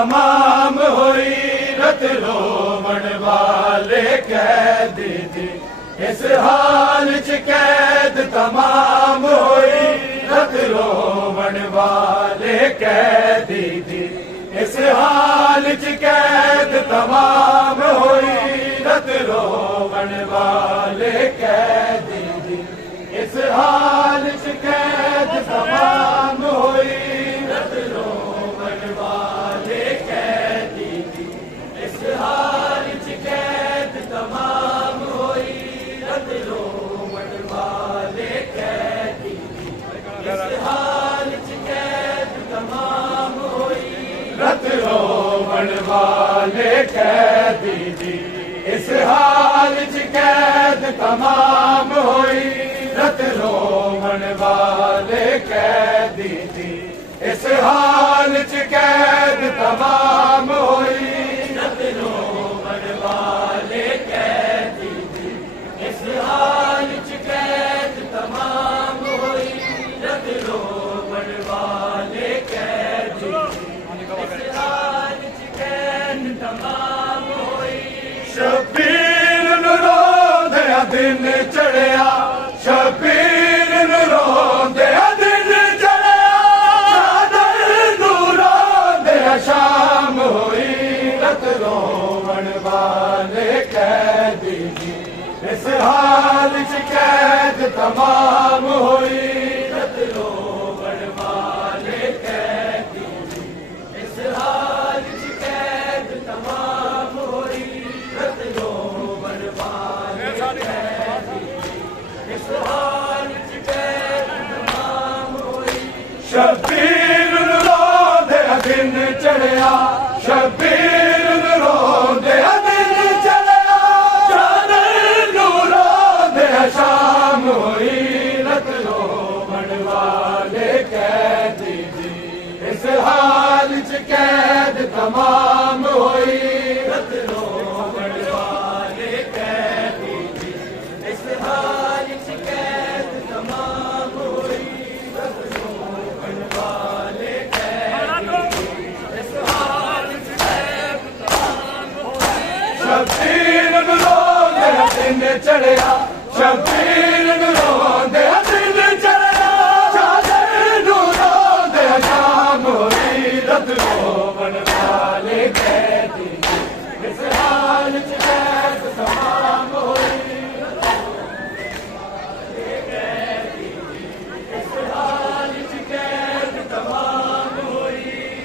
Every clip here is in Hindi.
तमाम होई रत रोवण वाले कैदी दी, इस हाल च कैद तमाम होई रत रोवण वाले कैदी दी, इस हाल च कैद तमाम होई रत रोवण वाले कैदी दी, इस हाल च कैद तमाम होई रत रोवण वाले कैदी दी, इस हाल च कैद तमाम होई रत रोवण वाले कैदी दी, इस हाल च कैद तमाम होई रत रोवण वाले कैदी दी, इस हाल च कैद तमाम होई रत रोवण वाले कैदी दी, इस हाल च कैद तमाम होई रत रोवण वाले कैदी दी, इस हाल च कैद तमाम होई रत रोवण वाले कैदी दी, इस हाल च कैद तमाम होई। शबीर नूं रोंदिया दिन चढ़िया, शबीर नूं रोंदिया दिन चढ़िया, चादर नूं रोंदिया शाम होई रत रोवण वाले कैदी दी, इस हाल च कैद तमाम होई रत रोवण वाले कैदी दी, इस हाल च कैद तमाम होई रत रोवण वाले कैदी दी, इस हाल च कैद तमाम होई। शबीर नूं रोंदिया दिन चढ़िया, शबीर नूं रोंदिया दिन चढ़िया, चादर नूं रोंदिया शाम होई रत रोवण वाले कैदी दी, इस हाल च कैद तमाम होई रत रोवण वाले कैदी दी, इस हाल च कैद तमाम होई रत रोवण वाले कैदी दी, इस हाल च कैद तमाम होई। शबीर नूं रोंदिया दिन चढ़िया, शबीर नूं रोंदिया दिन चढ़िया, चादर नूं रोंदिया शाम होई रत रोवण वाले कैदी दी, इस हाल च कैद तमाम होई रत रोवण वाले कैदी दी, इस हाल च कैद तमाम होई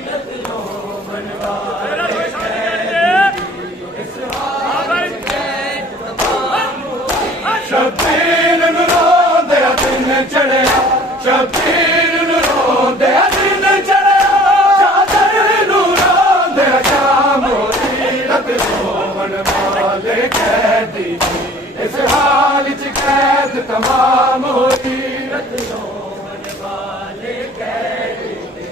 रत रोवण वाले कैदी दी, इस हाल च कैद तमाम होई। शबीर नूं रोंदिया दिन चढ़िया, शबीर नूं रोंदिया दिन चढ़िया, चादर नूं रोंदिया शाम होई रत रोवण वाले कैदी दी, इस हाल च कैद तमाम होई रत रोवण वाले कैदी दी,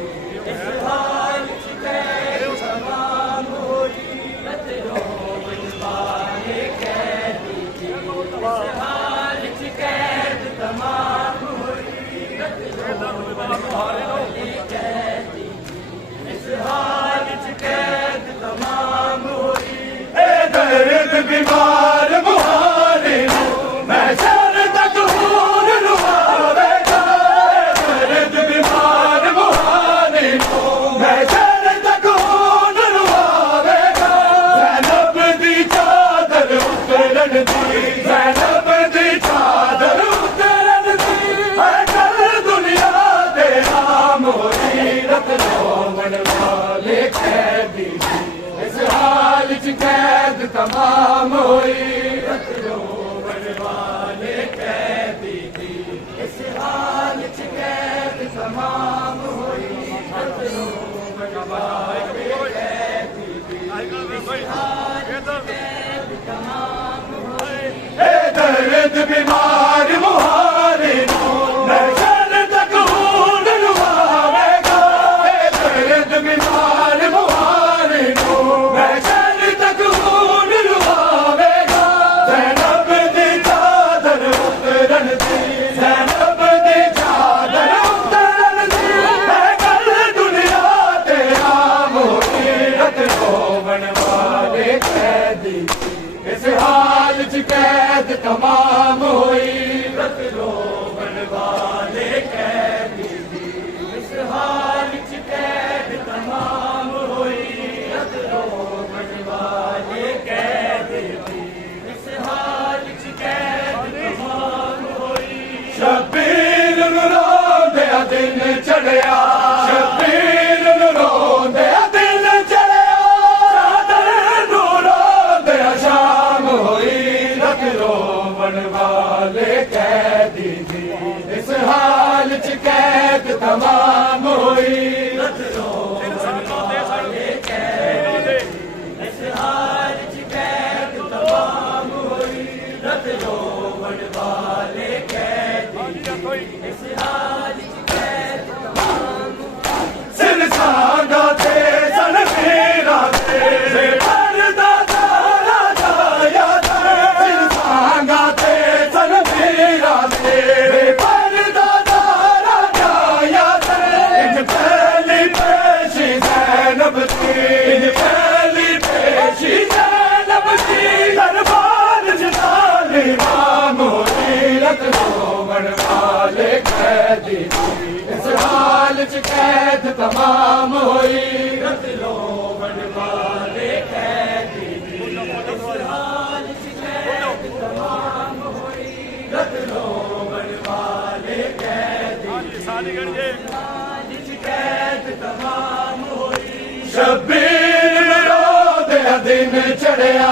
इस हाल च कैद तमाम होई रत रोवण वाले कैदी दी, इस हाल च कैद तमाम होई रत रोवण वाले कैदी दी, इस हाल च कैद तमाम होई। ए दर्द बीमार मुहारे नूं महशर तक हूर लुभावेगा, दर्द बीमार मुहारे नूं महशर तक हूर लुभावेगा, तमाम हुई रत रोवण वाले कैदी दी इस हाल च कैद तमाम हुई रत रोवण वाले कैदी दी इस हाल च कैद तमाम हुई ए दर्द बीमार मुहारे नो महशर तक खून लुभावेगा ए दर्द बीमार मुहारे नो महशर तक खून लुभावेगा ज़ैनब दी चादर उतरन दी ज़ैनब दी चादर उतरन दी है कल दुनिया ते आम होई रत रोवण वाले कैदी इस हाल च कैद तमाम हुई रत रोवण वाले कैदी इस हाल च कैद तमाम हुई रत रोवण वाले कैदी इस हाल च कैद तमाम हुई शबीर नूं रोंदिया दिन चढ़िया शबीर नूं रोंदिया दिन चढ़िया चादर नूं रोंदिया शाम होई रत रोवण वाले कैदी दी इस हाल च कैद तमाम हुई रत रोवण वाले कैदी इस हाल च कैद तमाम हुई रत रोवण वाले कैदी इस हाल च कैद तमाम सिर सांगा ते सन मेरा ते पर्दा तारा जाया सिर सांगा ते सन मेरा ते पर्दा तारा जाया इन पहली पेशी ज़ैनब की इन पहली पेशी ज़ैनब की दरबार जलाल इमाम हुई रत रोवण वाले कैदी इस हाल च कैद तमाम हुई रत रोवण वाले कैदी इस हाल च कैद तमाम हुई रत रोवण वाले कैदी इस हाल च कैद तमाम हुई शबीर रोंदिया दिन चढ़िया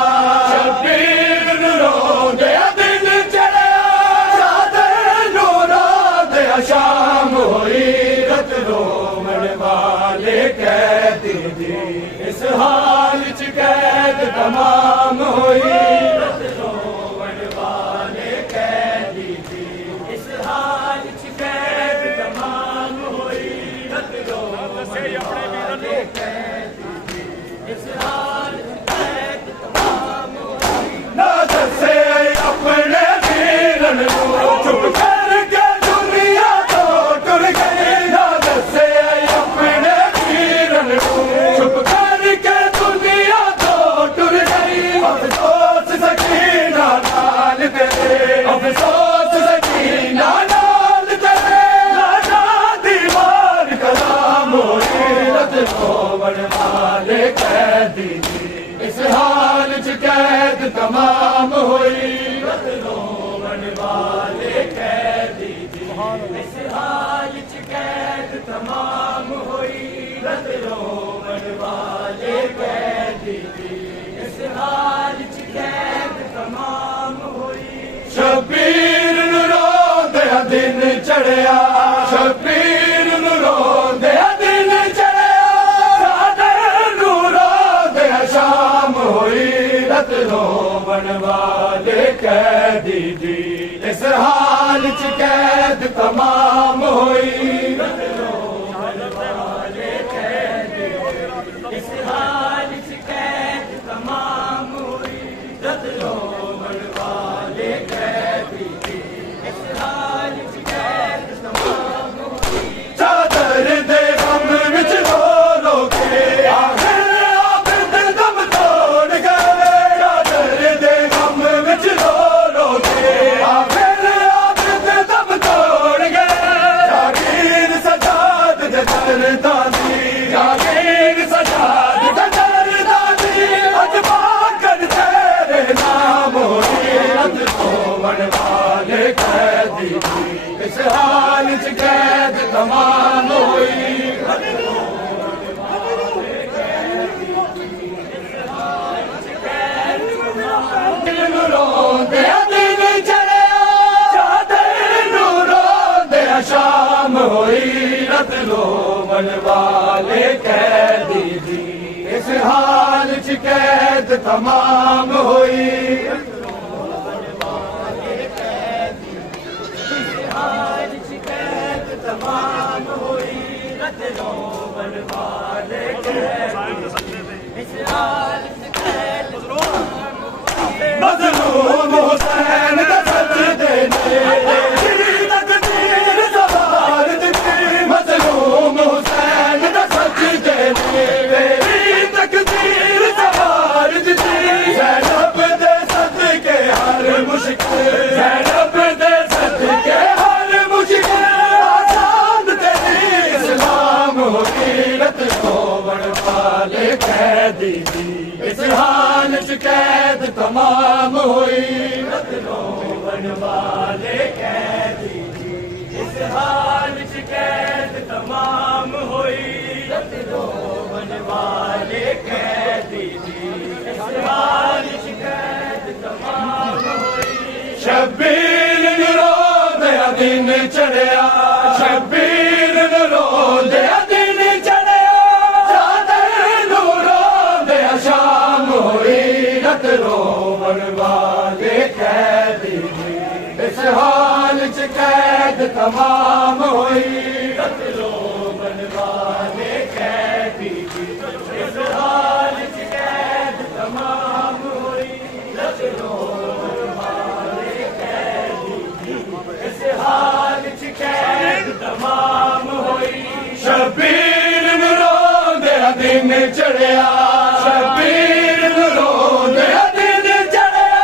शबीर रोंदिया दिन चढ़िया चादर नूं रोंदिया शाम होई रत रोवण वाले कैदी दी इस हाल च कैद तमाम हुई रत रोवण वाले कैदी दी इस हाल च कैद तमाम हुई रत रोवण वाले कैदी दी इस हाल च कैद तमाम हुई ना दसे अपने वीरन नूं चुप करके दुनिया तो टुर गई ना दसे अपने वीरन नूं चुप करके दुनिया तो टुर गई अफसोस सकीना नाल तेरे अफसोस सकीना नाल तेरे लाजा दीवार कलाम होई रत रोवण वाले कैदी इस हाल च कैद तमाम हुई रत रोवण वाले कैदी इस हाल च कैद तमाम हुई रत रोवण वाले कैदी इस हाल च कैद तमाम हुई शबीर नूं रोंदिया दिन चढ़िया शबीर नूं रोंदिया दिन चढ़िया चादर नूं रोंदिया शाम होई रत रोवण वाले कैदी दी इस हाल च कैद तमाम हुई रत रोवण वाले कैदी इस हाल च कैद तमाम हुई रत रोवण वाले कैदी इस हाल च कैद तमाम हुई चादर दे गम विच रो रो के आखिर आबिद दम तोड़ गए चादर दे गम विच रो रो के आखिर आबिद दम तोड़ गए जागीर सजाद जदर दादी जागीर सजाद जदर दादी अजबा कर तेरे नाम होई रत रोवण वाले कैदी इस हाल च कैद तमाम हुई रत रोवण वाले कैदी इस हाल च कैद रोवन वाले कैदी दी इस हाल च कैद तमाम होई रोवन वाले कैदी इस हाल च कैद तमाम होई रोवन वाले कैदी इस हाल च कैद मज़लूम हुसैन दा सजदे ने तकदीर सवार दित्ती मज़लूम हुसैन दा सजदे ने तकदीर सवार दित्ती ज़ैनब दे सदके हर मुश्किल ज़ैनब दे सदके हर मुश्किल आज़ाद तेरी इस्लाम हो कीरत रोवन वाले कैदी दी इस हाल च कैद तमाम हुई रोवन वाले कैदी इस हाल च कैद तमाम हुई रोवन वाले कैदी इस हाल च कैद तमाम हुई शब्बीर रोंदया दिन चढ़िया शब्बीर रोंदया दिन चढ़िया शाम होई रत रोवन वाले कैदी इस हाल च कैद तमाम होई रत रोवन वाले कैदी इस हाल च कैद तमाम होई रत रोवन वाले कैदी इस हाल च कैद तमाम होई शब्बीर रोंदया दिन चढ़िया शब्बीर रोंदया दिन चढ़िया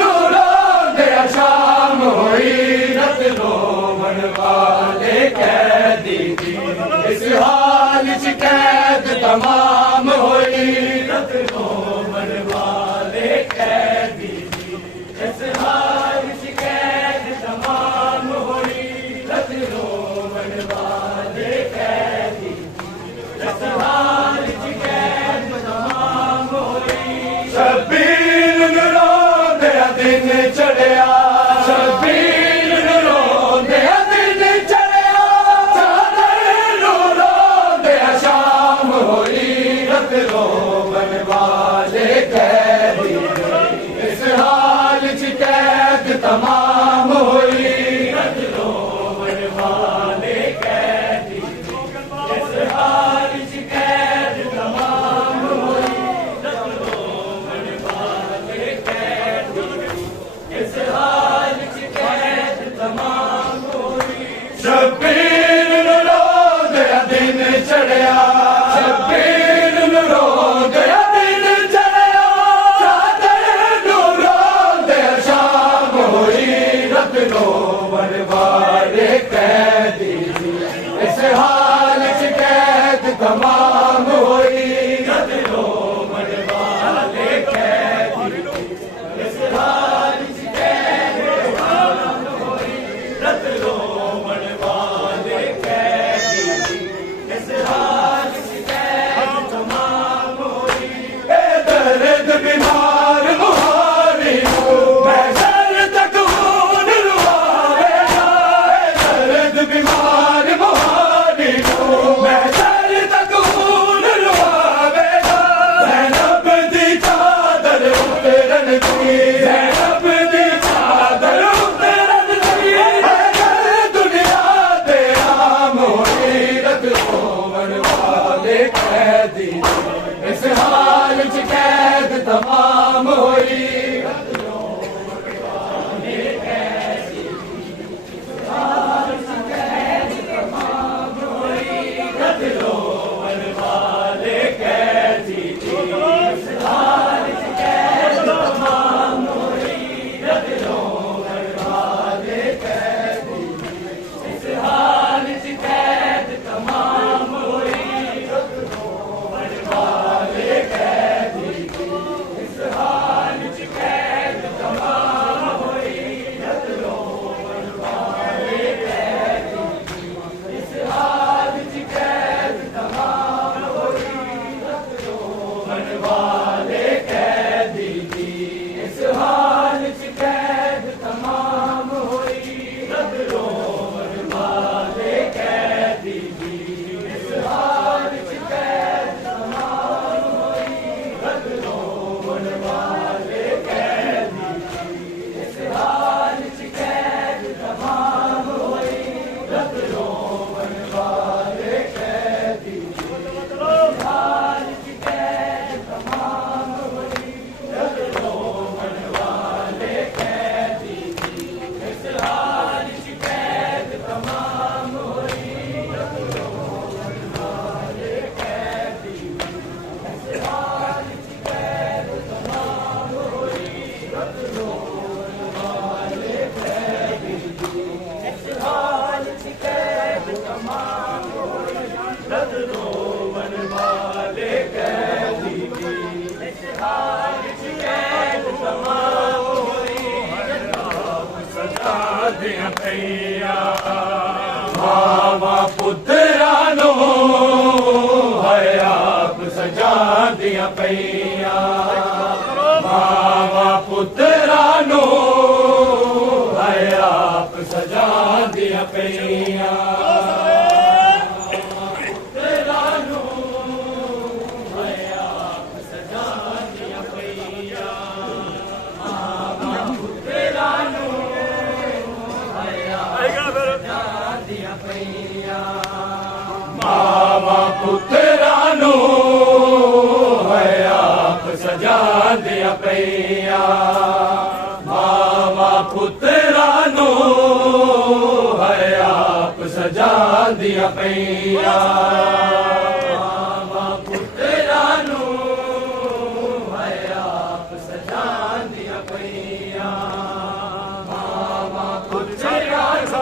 रोंदया शाम होई रत रोवन वाले कैदी इस हाल च कैद तमाम होई रत रोवन वाले कैदी इस हाल च कैद तमाम होई रत रोवन वाले कैदी इस हाल च कैद तमाम होई शब्बीर रोंदया दिन चढ़िया शब्बीर रोंदया दिन चढ़िया रोंदया शाम होई रत रोवन वाले कैदी इस हाल च कैद तमाम होई रत रोवन वाले कैदी इस हाल च कैद तमाम होई रत रोवन वाले कैदी इस हाल च कैद तमाम होई शब्बीर रोंदया दिन चढ़िया शब्बीर रोंदया दिन चढ़िया रोंदया शाम होई रत रोवन वाले कैदी इस हाल च कैद तमाम होई रत रोवन वाले कैदी इस हाल च कैद तमाम होई रत रोवन वाले कैदी इस हाल च कैद तमाम होई ए दर्द बीमार मुहारी मैं सर तक खून रुआवेगा दर्द बीमार मुहारी मैं सर तक खून रुआवेगा ज़ैनब दी चादर उतरन दी ज़ैनब दी चादर उतरन दी दुनिया दे आम होई रत रोवन वाले कैदी इस हाल च कैद तमाम होई ਪਈਆਂ ਮਾਵਾਂ ਪੁੱਤਰਾਂ ਨੂੰ ਹੈ ਆਪ ਸਜਾਉਂਦੀਆਂ ਪਈਆਂ ਮਾਵਾਂ ਪੁੱਤਰਾਂ ਨੂੰ ਹੈ ਆਪ ਸਜਾਉਂਦੀਆਂ ਪਈਆਂ ਮਾਵਾਂ ਪੁੱਤਰਾਂ ਨੂੰ ਹੈ ਆਪ ਸਜਾਉਂਦੀਆਂ ਪਈਆਂ ਮਾਵਾਂ ਪੁੱਤਰਾਂ ਨੂੰ ਹੈ ਆਪ ਸਜਾਉਂਦੀਆਂ ਪਈਆਂ ਮਾਵਾਂ ਪੁੱਤਰਾਂ ਨੂੰ ਹੈ ਆਪ ਸਜਾਉਂਦੀਆਂ ਪਈਆਂ ਮਾਵਾਂ ਪੁੱਤਰਾਂ ਨੂੰ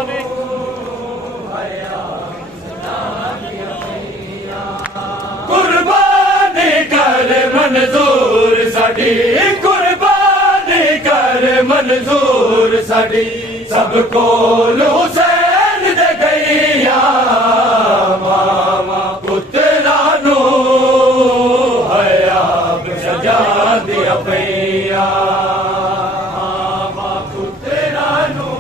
कुर्बानी कर मंजूर साडी कुर्बानी कर मंजूर साडी सब कोल हुसैन दे गईया मामा पुत्रा नू है आप सजांदियां पईया मामा पुत्रा नू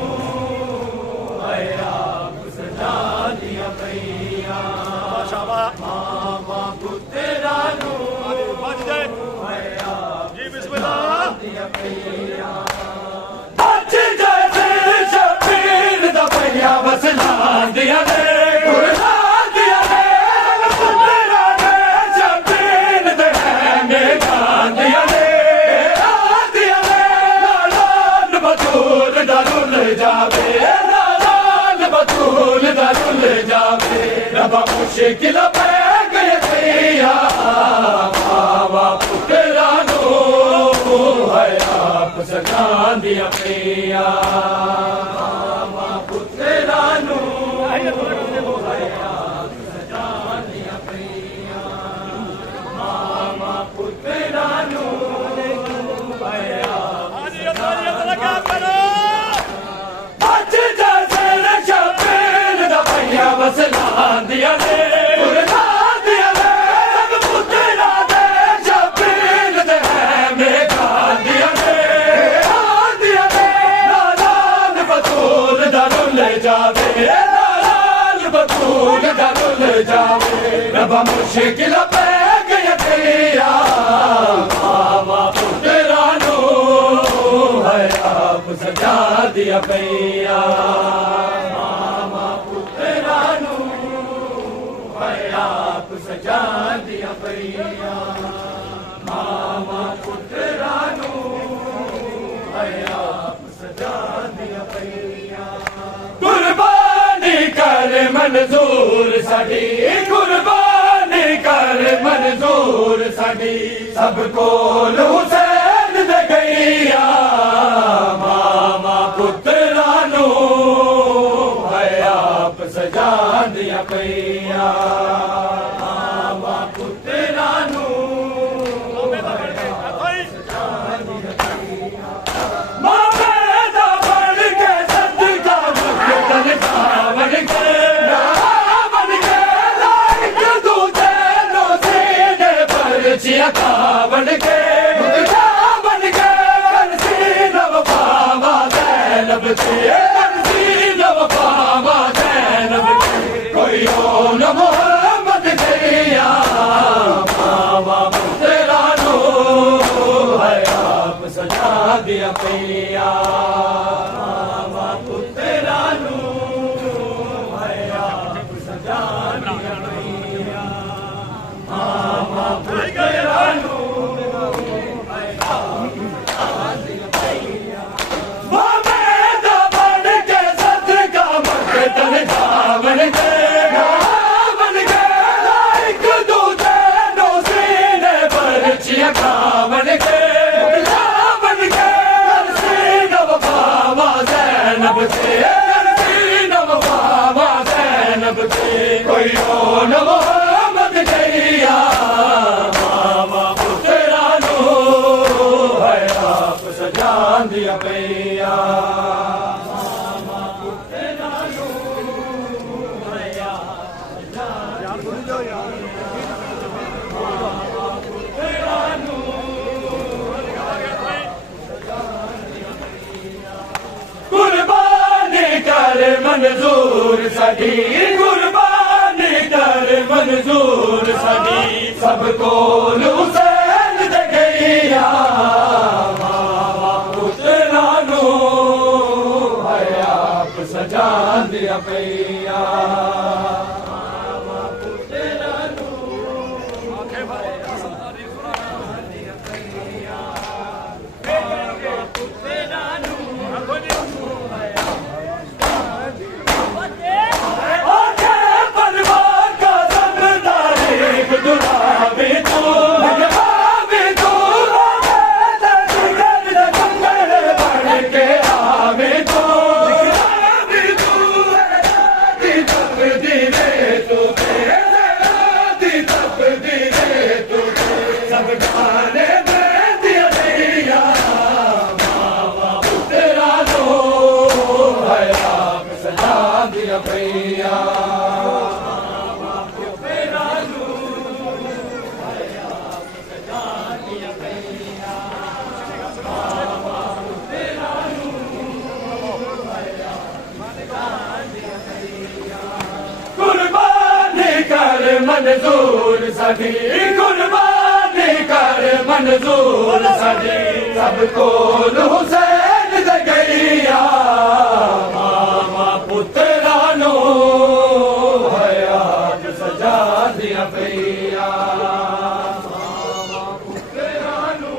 है आप सजांदियां पईया मामा पुत्रा नू जी बिस्मिल्लाह अज जैसे शबीर दा पैया वसलांदियां ने कुर्बानियां ने पुत्रा ने शबीर दे ने गांदियां ने आंदियां ने लाल बतूल दा रुल जावे लाल बतूल दा रुल जावे रबा मुश्किल पे गए भैया मावा पुत्रा नू है आप सजांदियां पईया मावा पुत्रा नू है आप सजांदियां पईया मावा पुत्रा नू है आप सजांदियां अज जैसे शबीर दा पैया वसलांदियां ने रबा मुश्किल पे गए भैया मावा पुत्रा नू है आप सजांदियां पईया मावा पुत्रा नू है आप सजांदियां पईया मावा पुत्रा नू है आप सजांदियां पईया कुर्बानी कर मंजूर साडी कुर्बानी कर मंजूर साडी सब कोल हुसैन दे गईया मामा पुत्रा नू है आप सजांदियां पईया मामा पुत्रा नू मामे दा बन के सदका मक्तल बन के बन के बन के कंसी नव पावा ज़ैनब के कंसी नव पावा ज़ैनब के कोई हो न मोहम्मद गैया मावा पुत्रा नू है आप सजांदियां पईया मावा पुत्रा नू है आप सजांदियां पईया मावा पुत्रा नू बन के बन के एक दूजे नो सीने पर चिया बन के नव बाबा ज़ैनब के नव बाबा ज़ैनब के कोई हो न मोहम्मद गैया मावा पुत्रा नू है आप सजांदियां पईया मावा पुत्रा मंजूर साडी कुर्बानी कर मंजूर साडी सब कोल हुसैन दे गईया मावा पुत्रा नू है आप सजान दिया पैया मंजूर साडी कुर्बानी कर मंजूर साडी सब कोल हुसैन दे गईया मामा पुत्रा नू है आप सजा दिया पैया मामा पुत्रा नू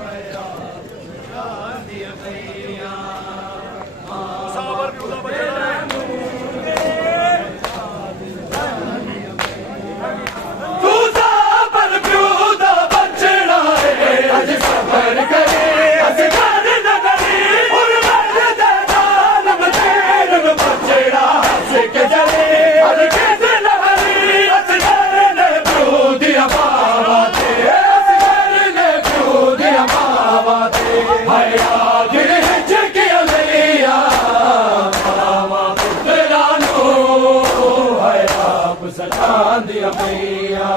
है आप सजा दिया पैया साबर पुत्रा दिया पैया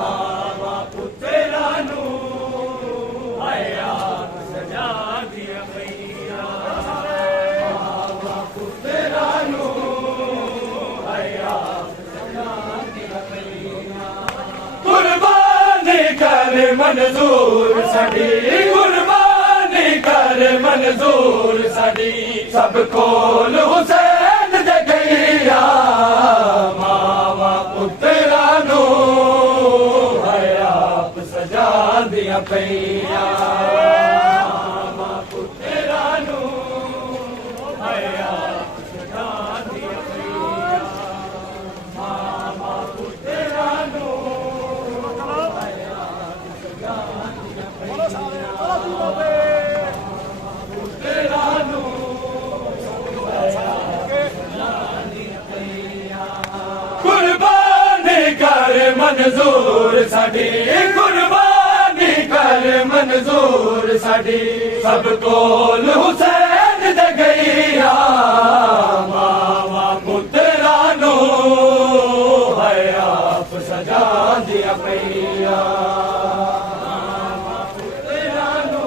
मामा पुत्रा नू है आप सजा दिया पैया मामा पुत्रा नू है आप सजा दिया पैया कुर्बानी कर मंजूर साडी कुर्बानी कर मंजूर साडी सब कोल हुसैन दे गईया पुत्रा नू है आप सजा दिया पैया मामा पुत्रा नू है आप सजा दिया पैया मामा पुत्रा नू है आप सजा दिया पैया पुत्रा नू कर मंजूर साडी कुर्बानी कर मंजूर साडी सब कोल हुसैन दे गईया मामा पुत्रा नू है आप सजा दिया पैया मामा पुत्रा नू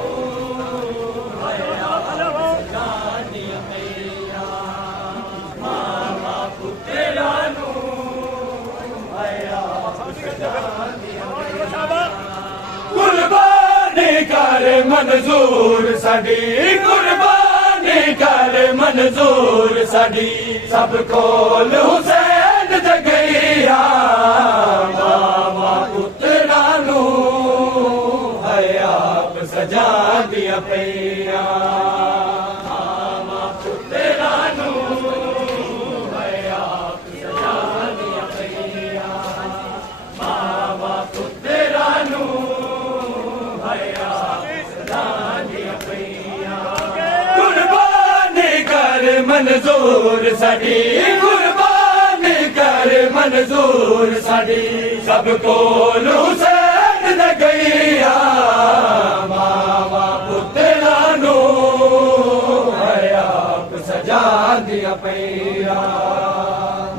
है आप सजा दिया पैया मामा पुत्रा नू कुर्बानी कर मंजूर साडी कुर्बानी कर मंजूर साडी सब कोल हुसैन दे गईया मामा पुत्रा नू है आप सजा दिया पैया मामा पुत्रा नू है आप सजा दिया पैया मामा पुत्रा नू है आप सजा दिया पैया कुर्बानी कर मंजूर साडी कुर्बानी कर मंजूर साडी सब कोल हुसैन दे गईया मामा पुत्रा नू है आप सजा दिया पैया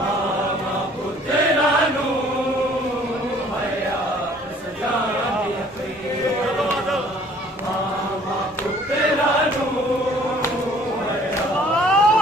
मामा पुत्रा नू है आप सजा दिया पैया मामा पुत्रा नू है आप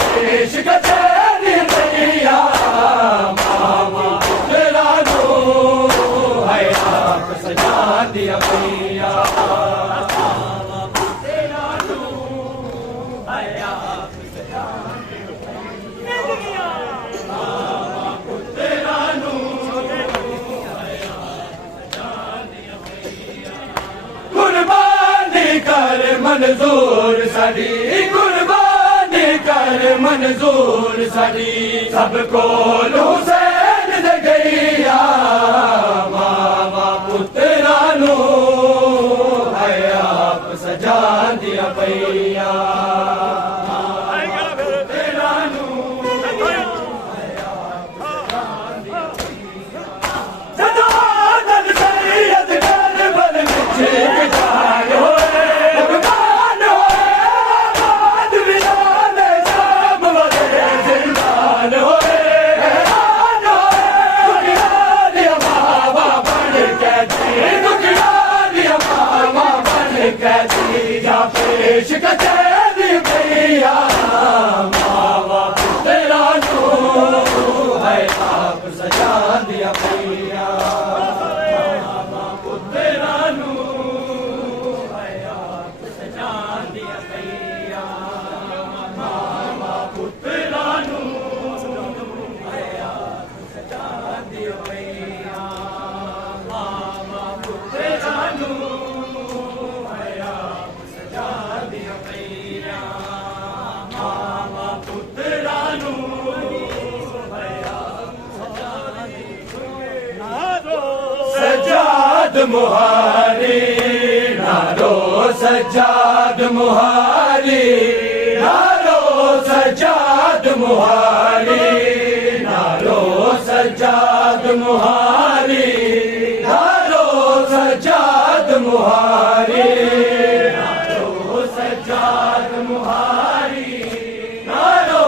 पेश कचहरी भैया मामा पुत्रा नो है आप सजा दिया भैया मामा पुत्रा नो है आप सजा दिया मामा पुत्रा नो कुर्बानी कर मंजूर साडी कुर्बानी कर मंजूर साडी सबको हुसैन दे गैया मामा पुत्रा नो है आप सजा दिया भैया पेश कचहरी भैया मावा पुत्रा नो है आप सजा दिया भैया मावा पुत्रा नो है आप सजा दिया भैया मावा पुत्रा नो है आप सजा दिया भैया मावा पुत्रा नो सज्जाद मुहारी नारो सज्जाद मुहारी नारो सज्जाद मुहारी नारो सज्जाद मुहारी नारो सज्जाद मुहारी नारो सज्जाद मुहारी नारो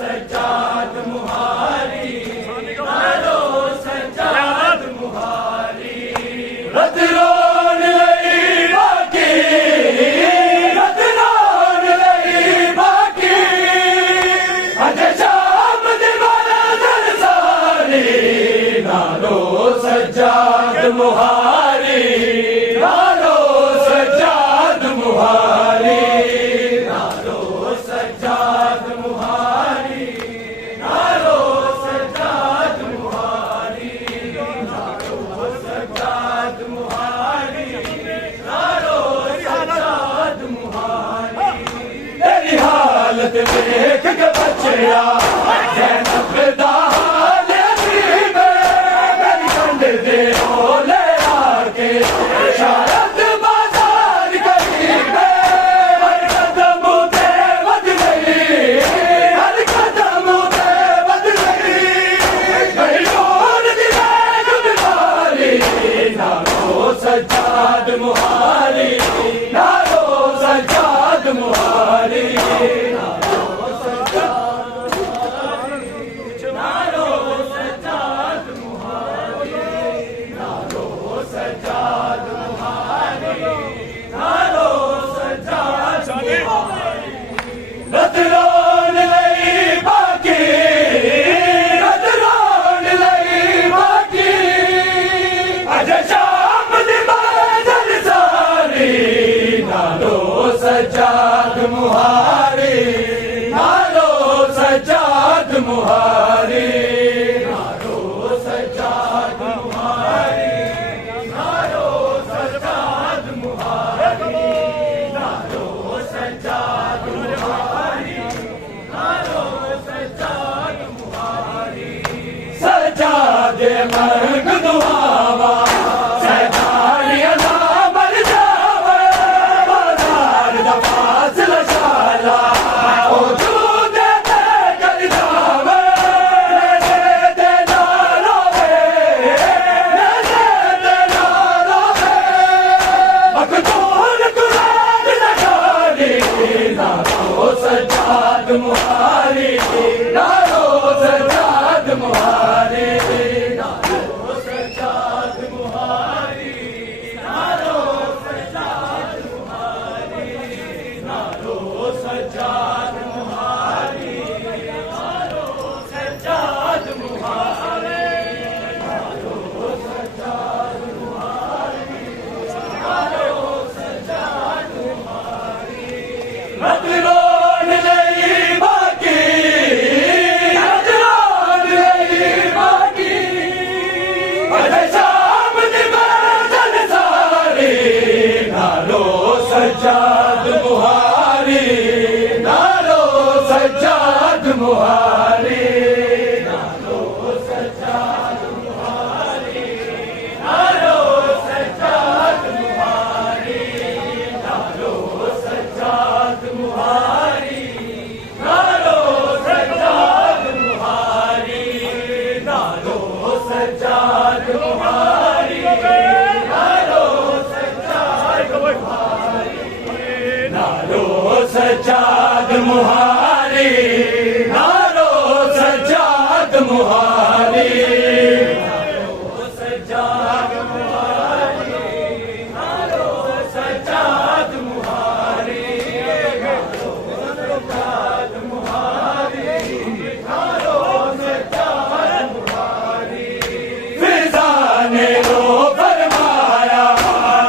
सज्जाद मुहारी नारो सज्जाद मुहारी रतरोन लई बाकी रतरोन लई बाकी अज शाम दे मंज़र सारी नारो सज्जाद मुहारी नारो सज्जाद मुहारी नारो सज्जाद मुहारी नारो सज्जाद मुहारी नारो सज्जाद मुहारी नारो सज्जाद मुहारी तेरी हालत देख के बच्चिया ज़ैनब दा हाल अजीब मेरी कंड दे ओले आके शायद बाजार करीब हर कदम ते वध गई हर कदम ते वध गई गई और दी गुदवारी नारो सज्जाद मुहारी नारो सज्जाद मुहारी नारो सज्जाद नारो सज्जाद मुहारी नारो सज्जाद मुहारी नारो सज्जाद मुहारी रतरोन लई बाकी रतरोन लई बाकी अज शाम दी मंज़र सारी नारो सज्जाद मुहारी नारो सज्जाद मुहारी नारो सज्जाद मुहारी नारो सज्जाद मुहारी नारो सज्जाद मुहारी नारो सज्जाद मुहारी सज्जाद मंग दुआवा सैदानिया ना मर जावे बाजार दा फासला शाला सज्जाद मुहारी नारो सज्जाद मुहारी नारो सज्जाद मुहारी नारो सज्जाद मुहारी मतलोन नहीं बाकी मतलोन नहीं बाकी अरे शाम दी मंजिल सारी नारो सज्जाद मुहारी नारो सज्जाद मुहारी नारो सज्जाद मुहारी नारो सज्जाद मुहारी नारो सज्जाद मुहारी नारो सज्जाद मुहारी नारो सज्जाद मुहारी नारो सज्जाद मुहारी नारो सज्जाद मुहारी नारो सज्जाद मुहारी नारो सज्जाद मुहारी नारो सज्जाद मुहारी नारो सज्जाद मुहारी नारो सज्जाद मुहारी फिजा ने रो फरमाया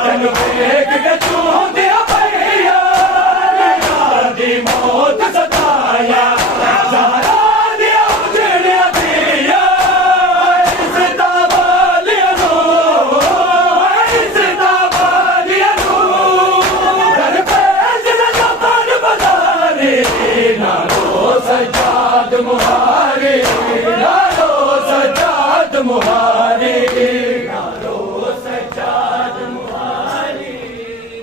तन फेंक के चूम दिया भैया दी मौत सताया ज़हरा दिया उजड़िया दिया इज़्ज़ता वालिया नो इज़्ज़ता वालिया नो दर पे ज़िंदा पर बजारे नारो सज्जाद मुहारी नारो सज्जाद मुहारी नारो सज्जाद मुहारी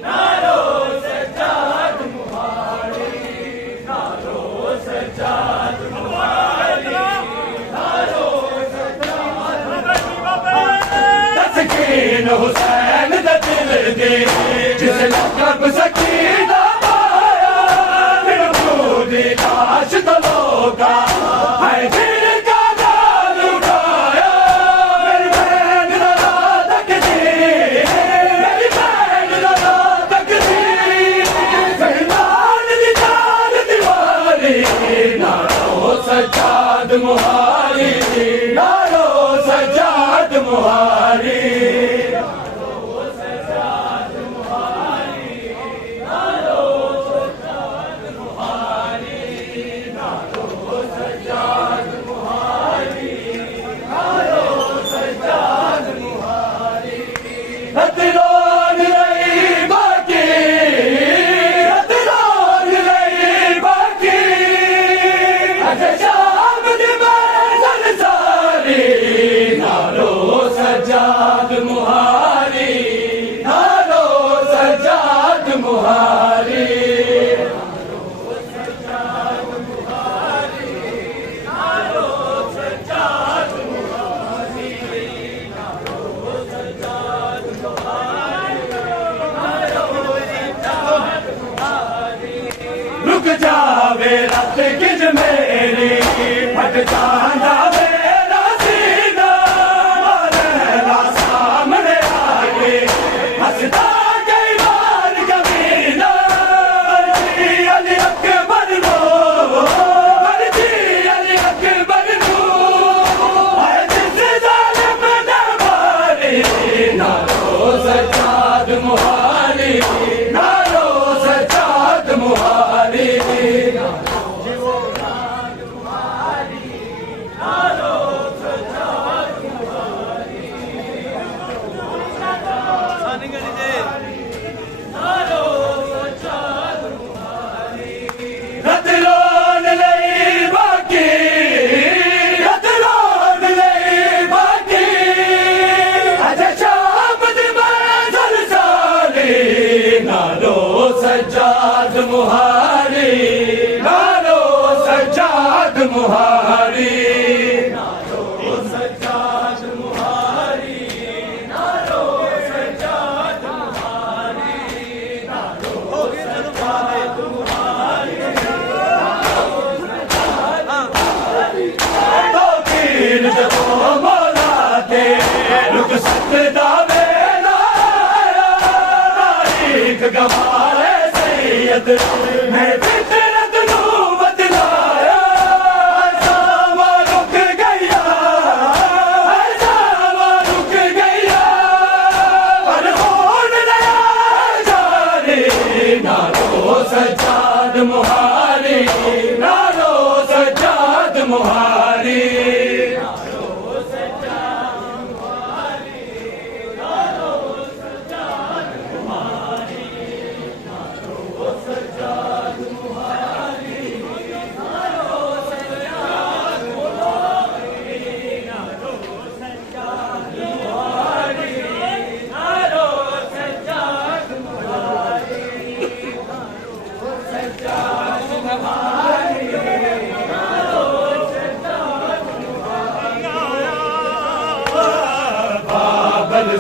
नारो सज्जाद मुहारी नारो सज्जाद मुहारी नारो सज्जाद तस्कीन हुसैन दा दिल दे जिस लकब सकीना पाया फिर पूरी लाश तलोका है दिल का गाल उठाया मेरी बहन लड़ा तकदीर मेरी बहन लड़ा तकदीर सलमान दी जान दीवारी नारो सज्जाद मुहारी नारो सज्जाद मुहारी नारो सज्जाद मुहारी नारो सज्जाद मुहारी नारो सज्जाद मुहारी नारो सज्जाद मुहारी हथरोन नहीं बाकी हथरोन नहीं बाकी अजे शाम दी मंजिल सारी नारो सज्जाद मुहारी नारो सज्जाद मुहारी नारो सज्जाद मुहारी नारो सज्जाद मुहारी नारो सज्जाद मुहारी नारो सज्जाद मुहारी रुक जावे रत किज मेरी फट जांदा मेरा सीना मारेला सामने आके हंसदा कई बार कमीना मर्जी अली अकबर नो मर्जी अली अकबर नो है जिस जालिम ने मारी नारो सज्जाद मुहारी नारो सज्जाद मुहारी नारो सज्जाद मुहारी नारो सज्जाद मुहारी नारो सज्जाद मुहारी रतलोन नहीं बाकी रतलोन नहीं बाकी अजे शाम दी मंजिल सारी नारो सज्जाद मुहारी नारो सज्जाद मुहारी नारो सज्जाद मुहारी नारो सज्जाद मुहारी नारो सज्जाद मुहारी तो तीन जब मौला के रुक सकदा वेला तारीख गवाए सैयद मैं फिक्र मुहारी नारो सज्जाद मुहारी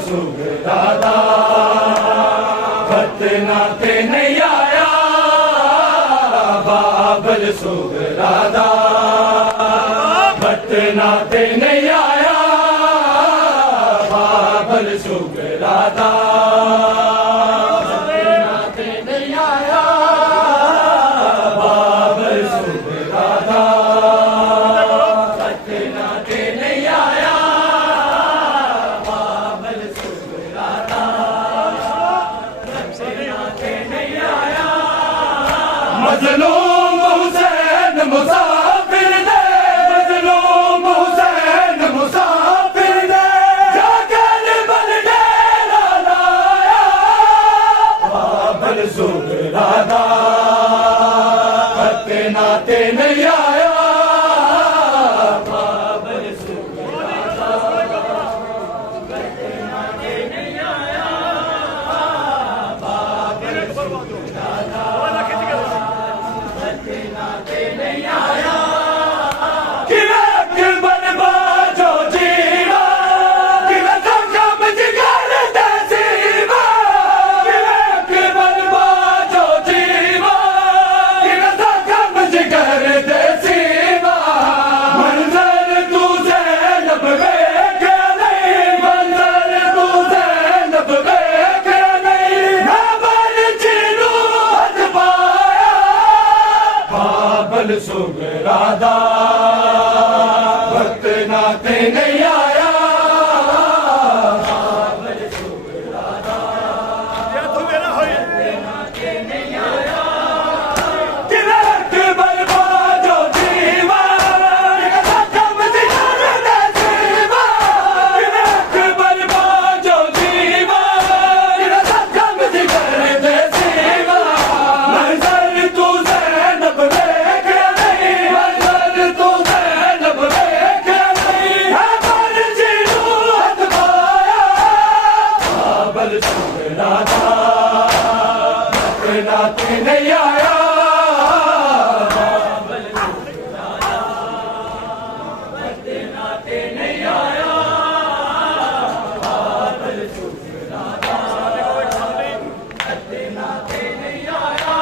सुगरादा खतना ते नहीं आया बाबल सुगरादा खतना ते नहीं आया बाबल सुगरादा खतना ते नहीं आया बाबल सुगरादा खतना ते नहीं आया मजलूम हुसैन मुसाफिर ने मजलूम हुसैन मुसाफिर ने जाकर बल डेरा लाया बाबल सुगरादा खतना ते नहीं आया बाबल सुगरादा खतना ते नहीं आया बाबल सुगरादा सुगरादा खतना ते नहीं आया बाबल सुगरादा खतना ते नहीं आया तिलक बलबाजो जीवा कम जिगर दे जीवा तिलक बलबाजो जीवा कम जिगर दे जीवा मंजर तू ज़ैनब सुगरादा खतना ते नहीं आया बाबल सुगरादा खतना ते नहीं आया बाबल सुगरादा खतना ते नहीं आया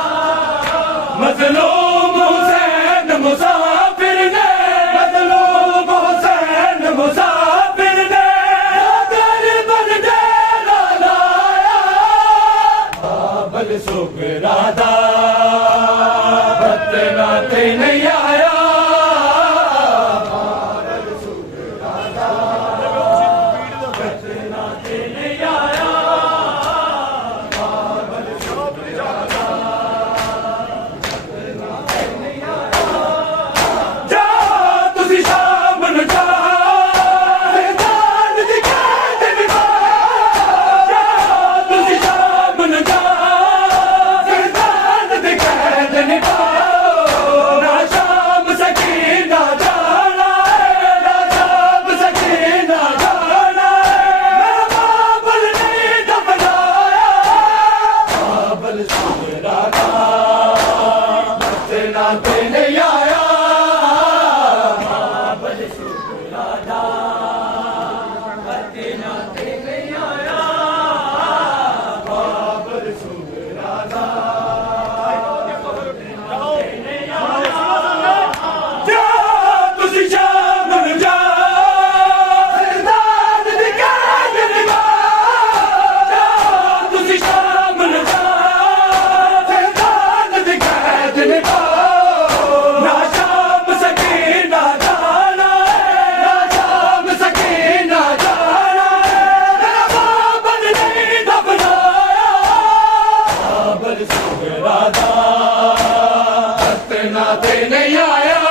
मजलूम हुसैन मुसाफिर ने मजलूम हुसैन मुसाफिर ने सुगरादा खतना ते नहीं आया बाबल सुगरादा खतना ते नहीं आया बाबल सुगरादा खतना ते नहीं आया जा तुसी शाम न जा खतना ते नहीं आया बाबल सुगरादा खतना ते नहीं आया बाबल सुगरादा जा तुसी शाम न जा सरदार दी कैद निभा जा तुसी शाम न जा सरदार दी कैद निभा सुगरादा नाते नहीं आया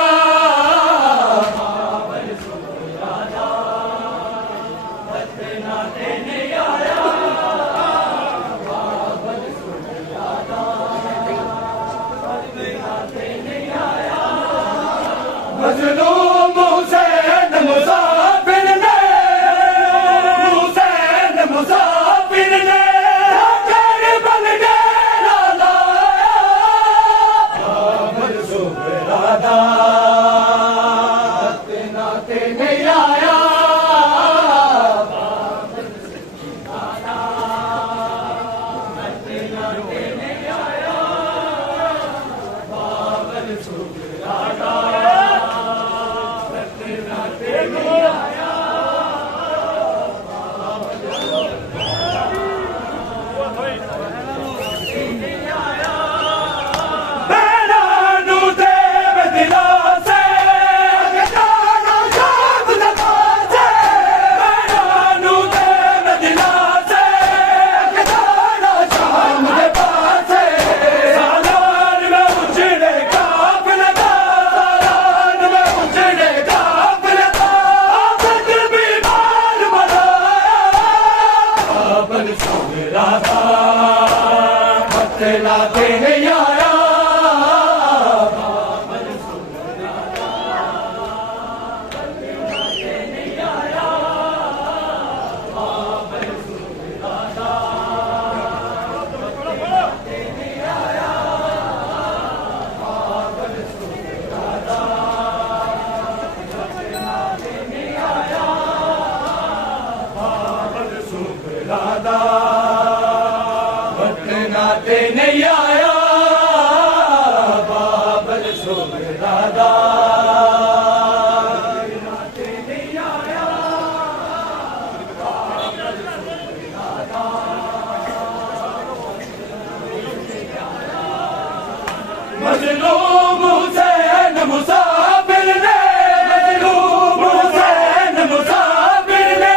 मजलूम हुसैन मुसाफिर ने हुसैन मुसाफिर ने करबल डेरा लाया मंसूब इरादा नाते नहीं आया नाते नहीं आया नाते नहीं आया बाबल सुबरादा नाते नहीं आया मजलूम हुसैन मुसाफिर ने मजलूम हुसैन मुसाफिर ने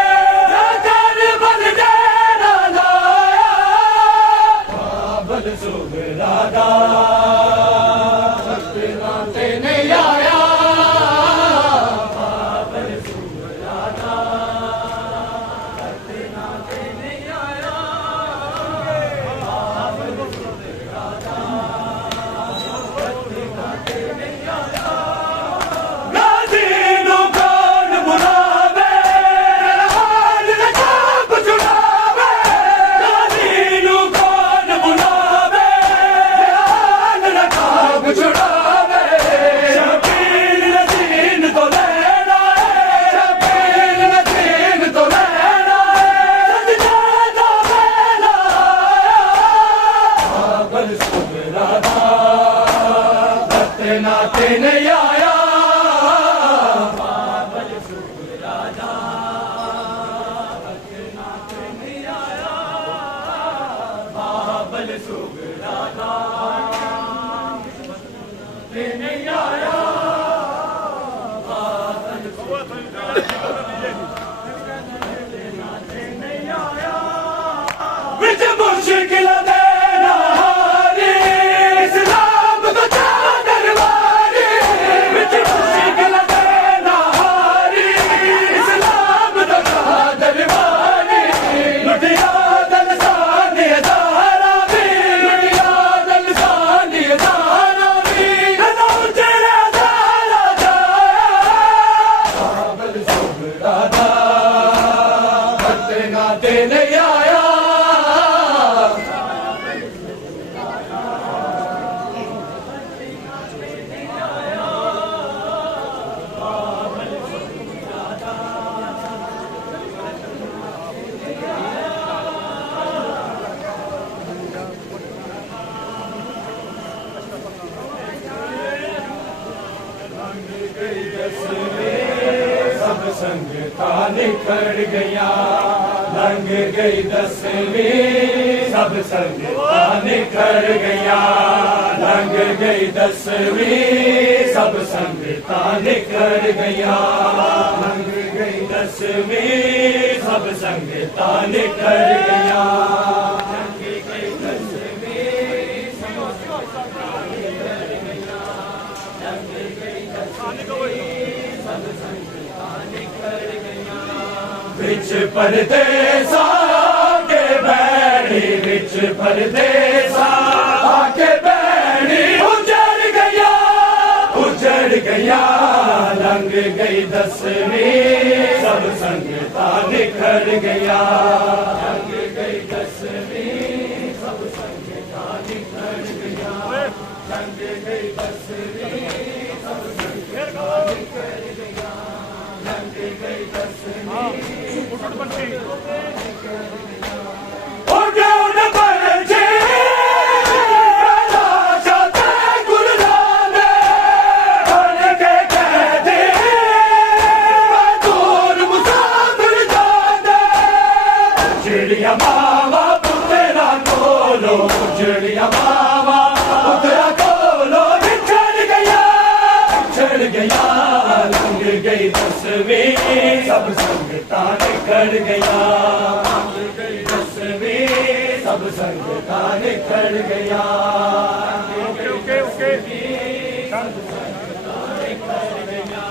करबल डेरा लाया बाबल सुबरादा नाते नहीं आया बाबल सुबरादा नाते नहीं आया बाबल सुबरादा नाते नहीं आया गाजीनो कौन बुलावे हाल नकाब चुरावे गाजीनो कौन बुलावे हाल नकाब चुरावे शबीर नसीन तो लेना है शबीर नसीन तो लेना है सजदा बेला बाबल सुबरादा नाते नहीं आया बाबल सुबरादा नाते नहीं आया बाबल सुबरादा नहीं आया बाबल नाते नहीं आया विच मुश्किल देना हारी इस्लाम को चादर वारी विच मुश्किल देना हारी इस्लाम को चादर वारी लुटिया दल सानी दारा भी लुटिया दल सानी दारा भी कदम तेरे दारा जाया बाबल सुबरादा नाते नहीं आया सब संगता निखर गया लंघ गई दसवीं सब संगता निखर गया लंघ गई दसवीं सब संगता निखर गया लंघ गई दसवीं सब संगता निखर गया लंघ गई दसवीं सब संगता निखर गया विच परदेसा के बैणी विच परदेसा के बैणी उजड़ गया लंघ गई दसवीं सब संगता निखर गया लंघ गई दसवीं सब संगता निखर गया लंघ गई दसवीं सब संगता निखर गया लंघ गई दसवीं चिड़िया बाबा पुतरा कोलो चिड़िया बाबा पुतरा कोलो बिछड़ गया लंघ गई दसवीं सब संगता निखर गया लंघ गई दसवीं सब संगता निखर गया ओके सब संगता निखर गया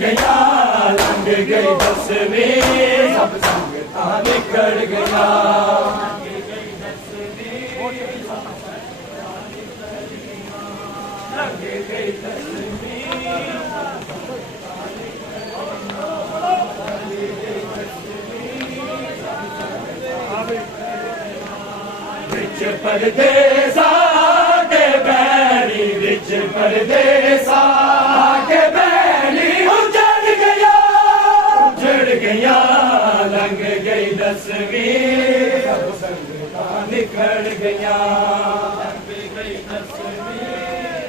गया लंघ गई दसवीं सब संगता निखर गया लंघ गई दसवीं विच परदेसा के बैणी विच परदेसा के बैणी गया लंघ गई दसवीं सब संगता निखर गया लंघ गई दसवीं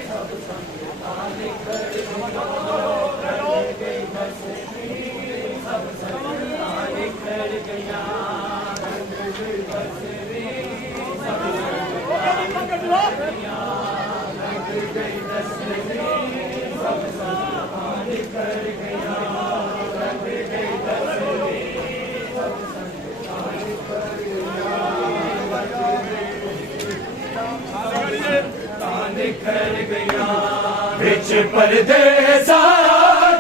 सब संगता निखर गया लंघ गई दसवीं सब संगता निखर गया लंघ गई दसवीं सब संगता निखर गया लंघ गई दसवीं सब संगता निखर गया निखर गया विच परदेसा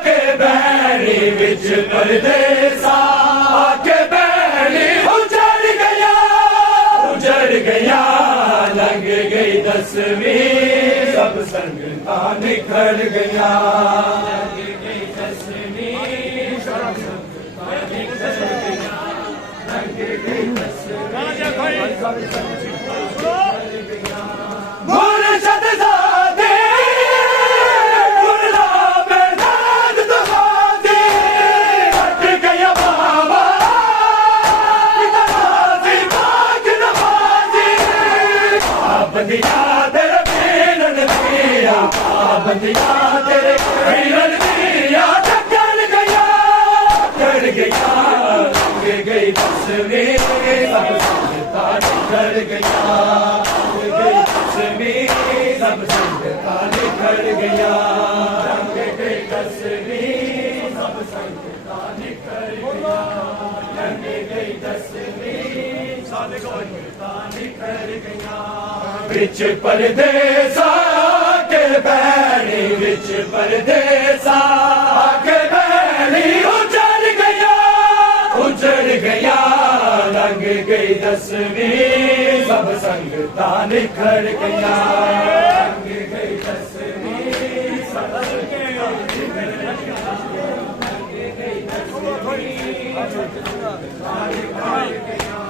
के बैणी विच परदेसा के बैणी उजड़ गया लंघ गई दसवीं सब संगता निखर गया लंघ गई दसवीं सब संगता निखर गया लंघ गई दसवीं सब संगता बंदिया तेरे पीरन दिया बंदिया तेरे पीरन दिया टक्कर गया लंघ गई दसवीं सब संगता निखर गया लंघ गई दसवीं सब संगता निखर गया लंघ गई दसवीं सब संगता निखर गया लंघ गई दसवीं सब संगता निखर गया विच परदेसा के बैणी विच परदेसा के बैणी उजड़ गया लंघ गई दसवीं सब संगता निखर गया लंघ गई दसवीं सब संगता निखर गया लंघ गई दसवीं सब संगता निखर गया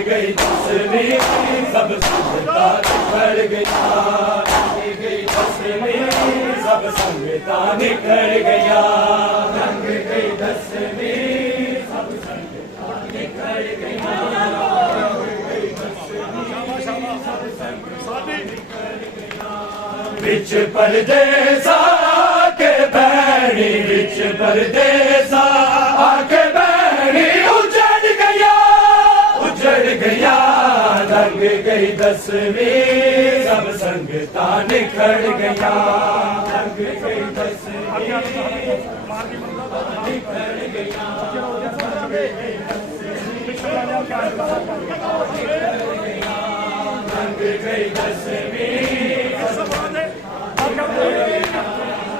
गई तस्वीर सब संगता निखर गया, रंग गई तस्वीर सब संगता निखर गया, रंग गई तस्वीर सब संगता निखर गया, बिच परदेसा के बैणी, बिच परदेसा आके बैणी उजड़ गया, उजड़ गया, रंग गई तस्वीर सब संगता निखर गया, रंग गई तस्वीर निखर गया, रंग गई तस्वीर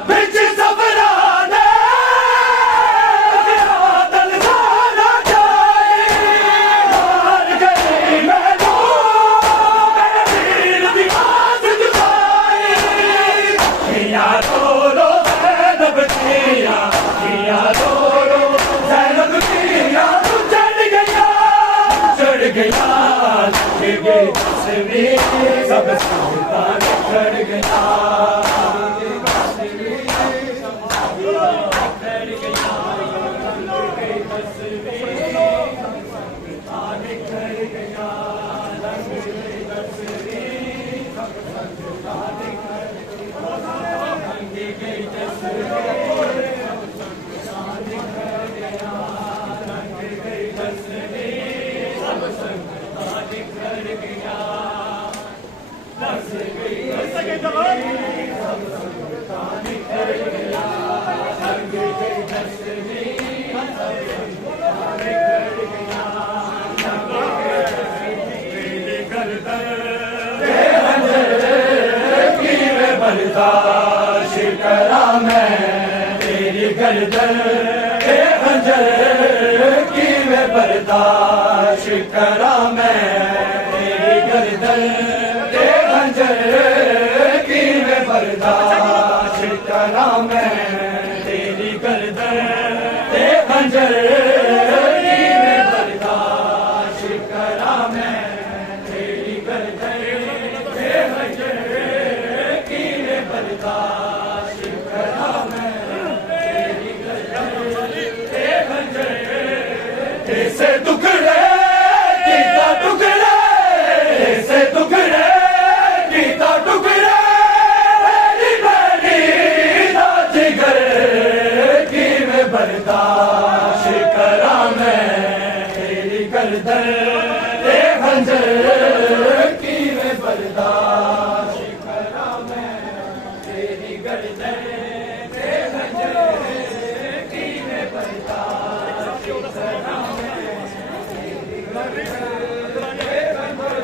बिच सफराने दिल सारा जाए, हार गई मैनू मेरे दिल दी आस जुदाई, किया रो ज़ैनब किया, किया रो ज़ैनब किया, उजड़ गया, उजड़ गया, लग गई तस्वीर सब संगता निखर गया, बर्दाश्त करा मैं तेरी गर्दन के खंजर की, मैं बर्दाश्त करा मैं तेरी गर्दन के खंजर की, मैं बर्दाश्त करा मैं तेरी गर्दन के खंजर की, मैं बर्दाश्त करा मैं तेरी गर्दन के खंजर की, मैं बर्दाश्त करा मैं तेरी गर्दन के खंजर, ऐसे टुकड़े कीता टुकड़े, ऐसे टुकड़े कीता टुकड़े, मेरी बड़ी ना जिगर की, मैं बर्दाश्त करा मैं तेरी गर्दन के खंजर की, मैं बर्दाश्त करा मैं तेरी गर्दन के खंजर की, मैं बर्दाश्त करा मैं तेरी गर्दन के खंजर,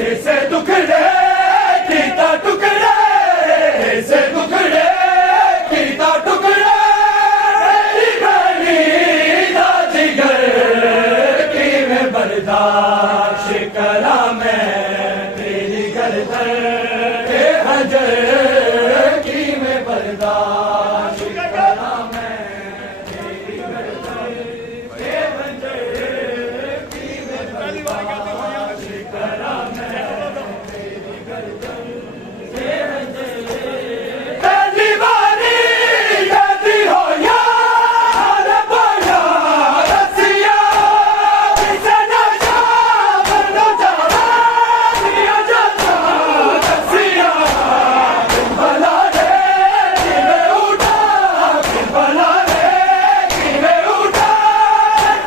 ऐसे टुकड़े कीता टुकड़े, ऐसे टुकड़े कीता टुकड़े, मेरी बड़ी ना जिगर की, मैं बर्दाश्त करा मैं तेरी गर्दन के खंजर की, मैं बर्दाश्त करा मैं तेरी गर्दन के खंजर की, मैं बर्दाश्त करा मैं तेरी गर्दन के खंजर, पहली बारी कहती हो यार पाया रसिया, किसे ना जा बनो जावा दिया जाता रसिया, भला रे किवे उठा, भला रे किवे उठा,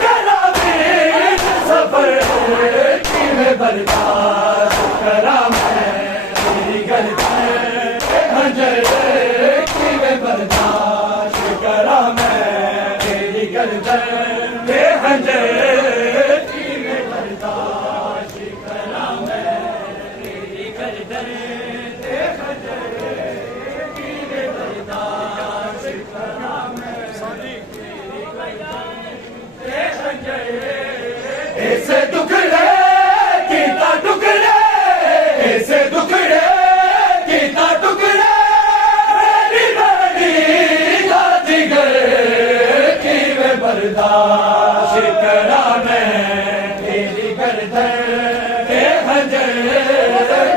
करा में सफर की, मैं बर्दाश्त करा मैं तेरी गर्दन के खंजर की, मैं बर्दाश्त करा मैं तेरी गर्दन के खंजर की, मैं बर्दाश्त करा मैं तेरी गर्दन के खंजर की, मैं बर्दाश्त करा मैं तेरी गर्दन के खंजर, ऐसे टुकड़े कीता टुकड़े, ऐसे टुकड़े कीता टुकड़े, मेरी बड़ी ना जिगर की, मैं बर्दाश्त करा मैं तेरी गर्दन के खंजर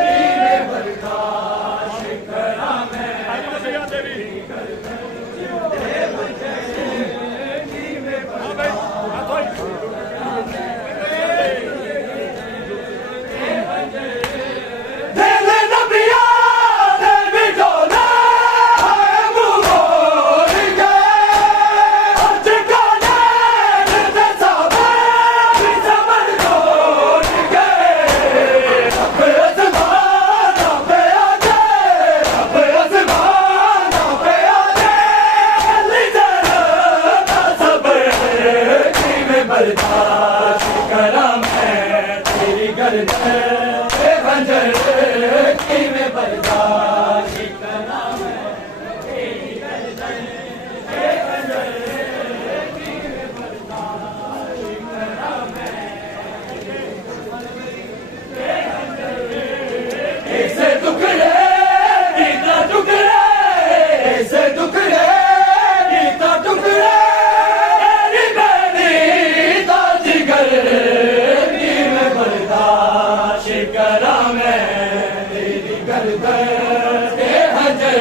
की मैं बर्दाश्त करा मैं तेरी गर्दन के खंजर की मैं बर्दाश्त दिल नबिया दिल बिठोला है मुँह मोड़ गए आज गाने दिल साबे भी समझ तोड़ गए अब आसमां पे आ जाए अब आसमां पे आ जाए लिजरा सब्र की मैं बर्दाश्त करा मैं तेरी गर्दन के खंजर की मैं बर्दाश्त करा मैं तेरी गर्दन के खंजर की मैं बर्दाश्त करा मैं ऐसे टुकड़े इतना टुकड़े ऐसे टुकड़े इतना टुकड़े मेरी बहनी ताजी घर की मैं बर्दाश्त करा मैं तेरी गर्दन के खंजर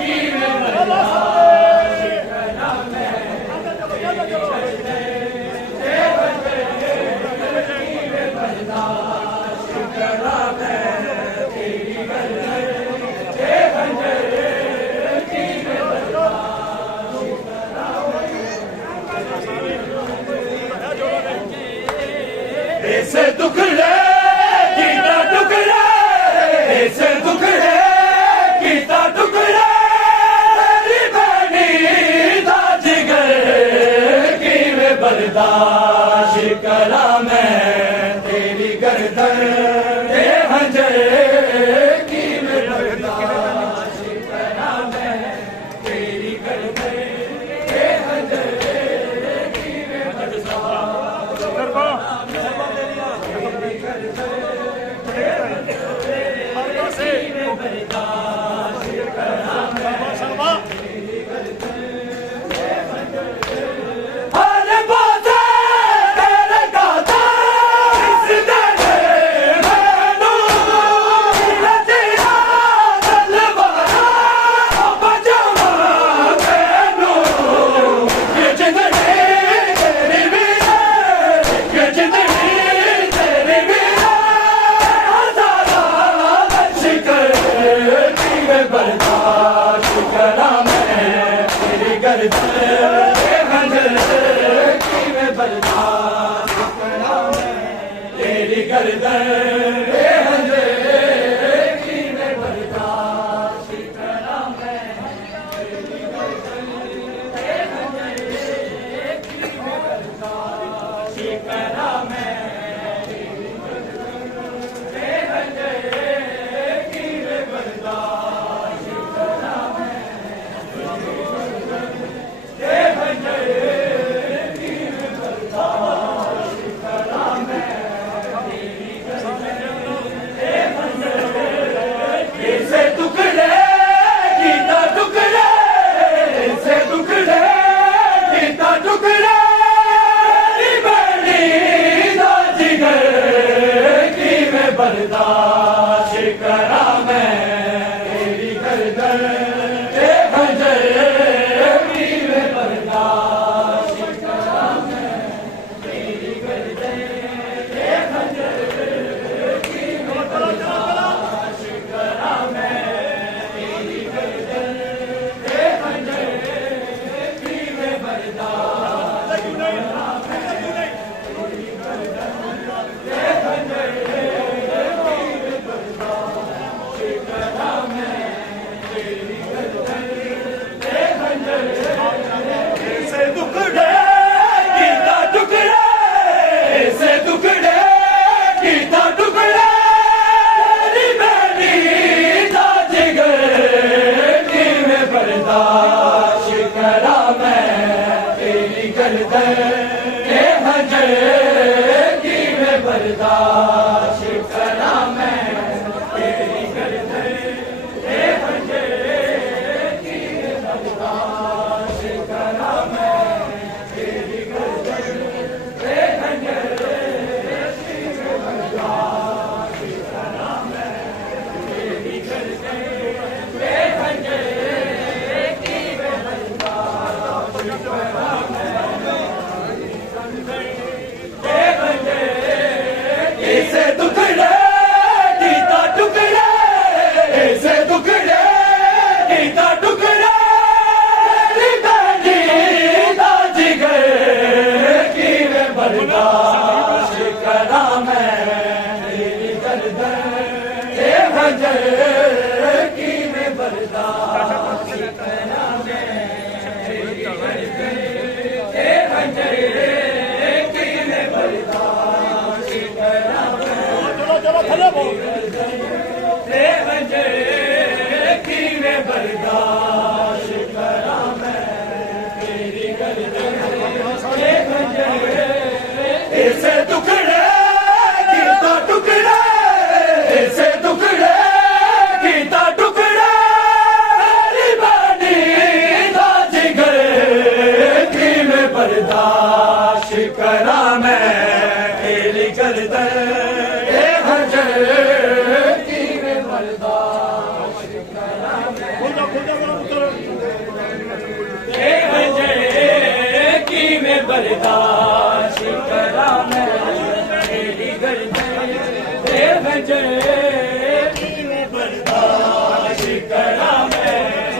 की मैं बर्दाश्त करा मैं तेरी गर्दन के खंजर की मैं बर्दाश्त करा मैं तेरी गर्दन के खंजर की मैं ऐसे टुकड़े कितना टुकड़े ऐसे टुकड़े कितना टुकड़े मेरी बहनी ताजी घर की मैं बर्दाश्त करा मैं तेरी गर्दन के खंजर की मैं बर्दाश्त करा मैं तेरी गर्दन के खंजर की मैं बर्दाश्त हर बात तेरे गाता इस तेरे मैनू तेरा तलवारा बजावा मैनू ये जिंदगी तेरी भी ये जिंदगी तेरी भी हजारा शिकर की मैं बर्दाश्त करा मैं तेरी गर्दन के खंजर की मैं बर्दाश्त करा मैं तेरी गर्दन के खंजर की मैं बर्दाश्त करा मैं तेरी गर्दन के खंजर की मैं बर्दाश्त करा मैं तेरी गर्दन के खंजर की मैं बर्दाश्त करा मैं के खंजर की मैं बर्दाश्त करा मैं तेरी गर्दन के खंजर ऐसे टुकड़े कितना टुकड़े ऐसे टुकड़े कितना टुकड़े मेरी बहनी ताजी घर की मैं बर्दाश्त करा मैं तेरी गर्दन के खंजर की मैं बर्दाश्त करा मैं तेरी गर्दन के खंजर की मैं बर्दाश्त करा मैं तेरी गर्दन के खंजर की मैं बर्दाश्त करा मैं तेरी गर्दन के खंजर की मैं बर्दाश्त करा मैं तेरी गर्दन के खंजर ऐसे टुकड़े कितना टुकड़े ऐसे टुकड़े कितना टुकड़े मेरी बहनी ताजी घर की मैं बर्दाश्त करा मैं तेरी गर्दन के खंजर की मैं बर्दाश्त करा मैं तेरी गर्दन के खंजर की मैं बर्दाश्त करा मैं तेरी गर्दन के खंजर मैं तेरी गर्दन ए खंजर की मैं बर्दाश्त करा मैं तेरी गर्दन ए खंजर की मैं बर्दाश्त करा मैं ए खंजर की मैं बर्दाश्त करा मैं तेरी गर्दन ए खंजर ऐसे टुकड़े कीता टुकड़े ऐसे टुकड़े कीता टुकड़े मेरी बानी दा जिगर की मैं बर्दाश्त करा मैं तेरी गर्दन ए खंजर की मैं बर्दाश्त करा मैं ए खंजर की मैं बर्दाश्त करा मैं तेरी गर्दन ए खंजर की मैं बर्दाश्त करा मैं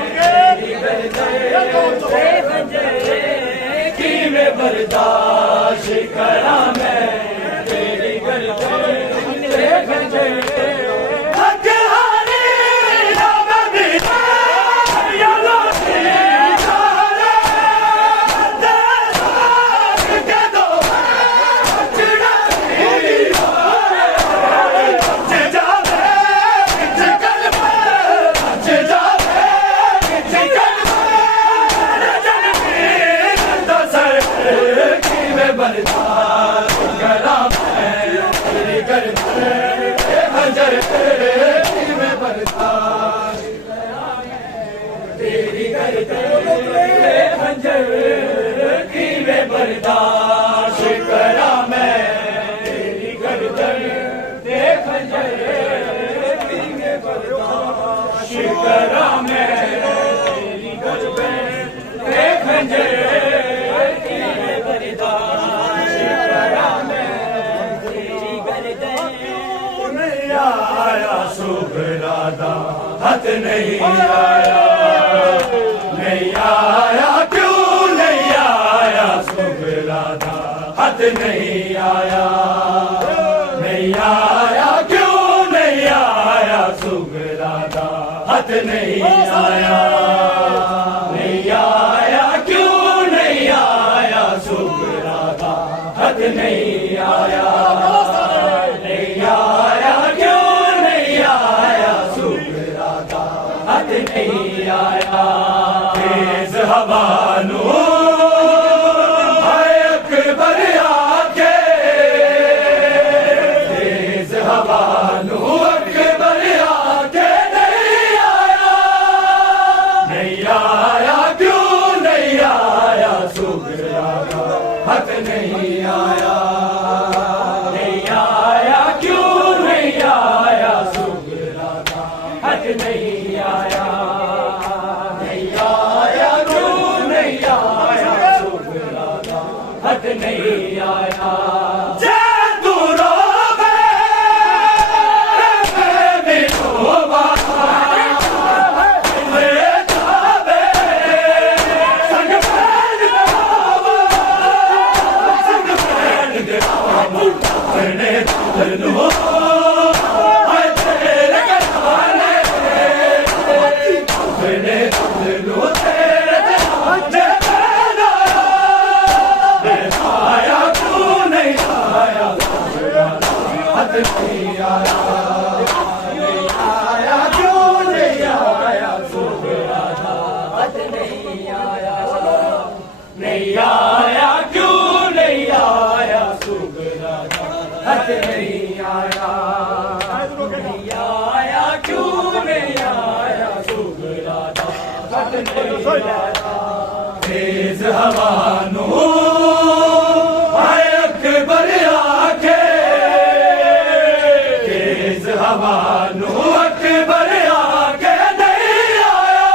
तेरी गर्दन ए खंजर की मैं बर्दाश्त करा मैं तेरी गर्दन ए खंजर बर्दाश्त करा मैं तेरी गर्दन ए खंजर की मैं बर्दाश्त करा मैं तेरी गर्दन ए खंजर की मैं बर्दाश्त करा मैं तेरी गर्दन ए खंजर की मैं बर्दाश्त करा मैं तेरी गर्दन ए खंजर आया सुगरादा हथ नहीं आया नहीं आया क्यों नहीं आया सुगरादा हथ नहीं आया नहीं आया क्यों नहीं आया सुगरादा हथ नहीं आया नहीं आया क्यों नहीं आया सुगरादा हथ नहीं आया नहीं आया नहीं आया तेज हवानू अकबर आके तेज हवानू अकबर आके नहीं आया नहीं आया क्यों नहीं आया सुगरादा हक नहीं आया नहीं आया क्यों नहीं आया सुगरादा हक नहीं आया नहीं आया क्यों नहीं आया सुगरादा हक नहीं आया तू रोवे मैं रोवा संग बैठ लो नहीं आया नहीं आया क्यों नहीं आया सुगरादा हक नहीं आया नहीं आया क्यों नहीं आया सुगरादा हक नहीं आया नहीं आया क्यों नहीं आया सुगरादा हक नहीं आया तेज हवानू अकबर आके तेज हवानू अकबर आके नहीं आया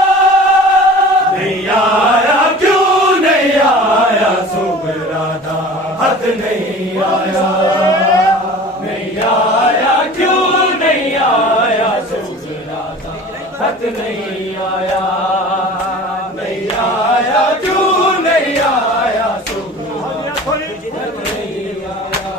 नहीं आया क्यों नहीं आया सुगरादा हक नहीं आया नहीं आया क्यों नहीं आया सुगरादा हक नहीं आया नहीं आया क्यों नहीं आया सुगरादा हक नहीं आया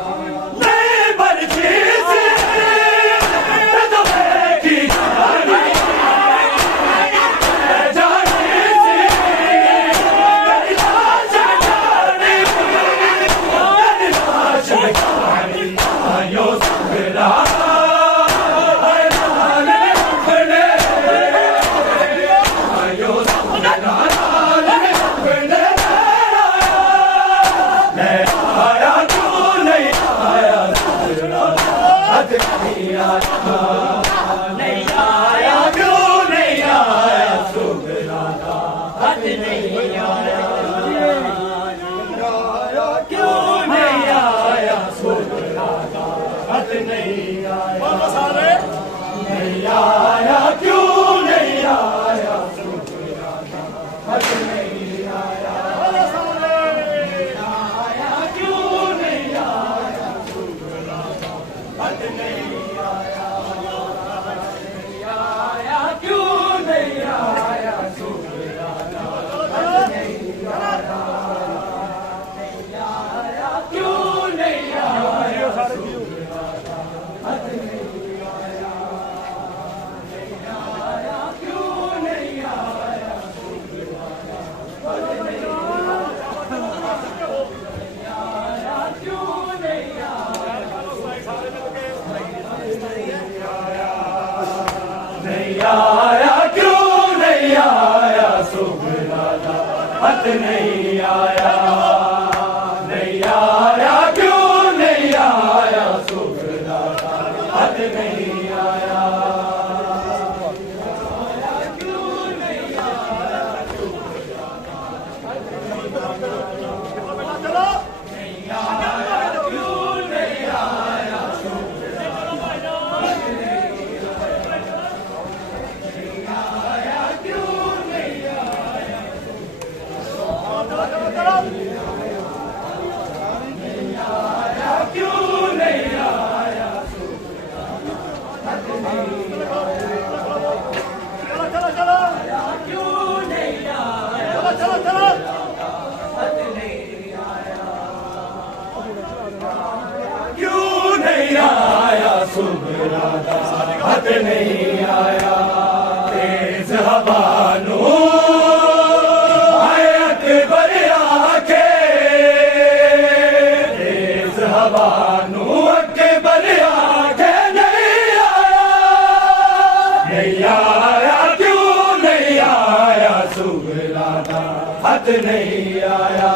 हथ नहीं आया, नहीं आया क्यों नहीं आया सुखदाता, हथ नहीं आया। सुखदाता हथ नहीं आया, तेज हवानो आयत बर आके, तेज हवानो अकबर आके नहीं आया, नहीं आया क्यों नहीं आया सुखदाता, हथ नहीं आया।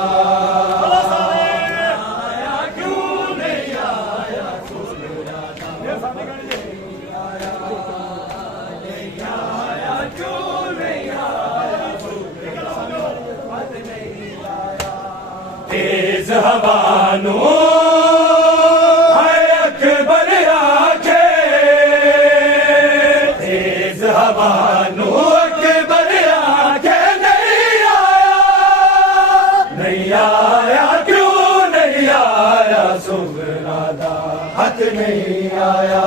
तेज हवानो अकबर आके, तेज हवानो अकबर आके नहीं आया, नहीं आया क्यों नहीं आया सुखदाता, हथ नहीं आया।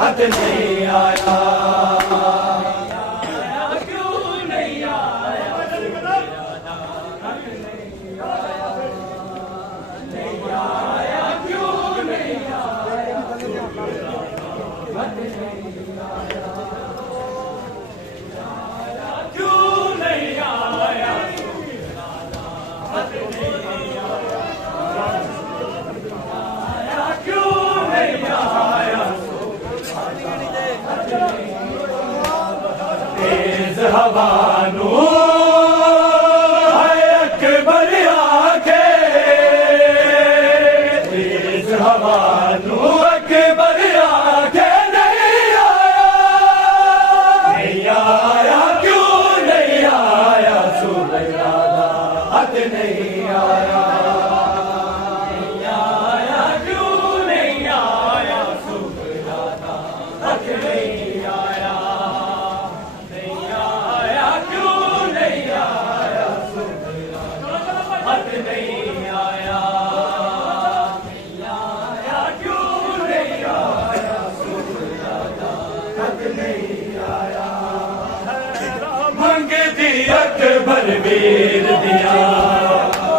हथ नहीं आया, क्यों नहीं आया, नहीं आया क्यों नहीं आया, क्यों नहीं आया, क्यों नहीं आया। तेज हवानो अकबर आके, तेज हवानो अकबर आके नहीं आया, नहीं आया क्यों नहीं आया सुखदाता, हथ नहीं आया, नहीं आया क्यों नहीं आया सुखदाता, हथ नहीं आया, नहीं आया क्यों नहीं आया सुखदाता, हथ नहीं आया, नहीं आया क्यों नहीं आया सुखदाता, हथ नहीं आया। मंगती अकबर वीर दिया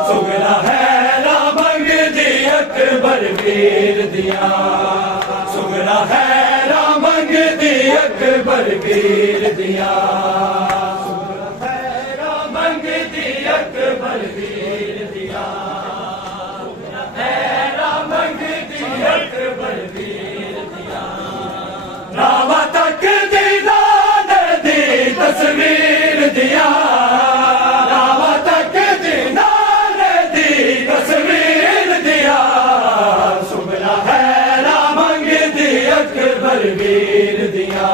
सुगला है ना, मंगती अकबर वीर दिया सुगला है ना, मंगती अकबर वीर दिया सुगला है ना, मंगती अकबर वीर दिया सुगला है ना, मंगती अकबर वीर दिया। नामा तक दीदान दी तस्वीर दिया, नामा तक दीदान दी तस्वीर दिया सुगला है ना, मंगती अकबर वीर दिया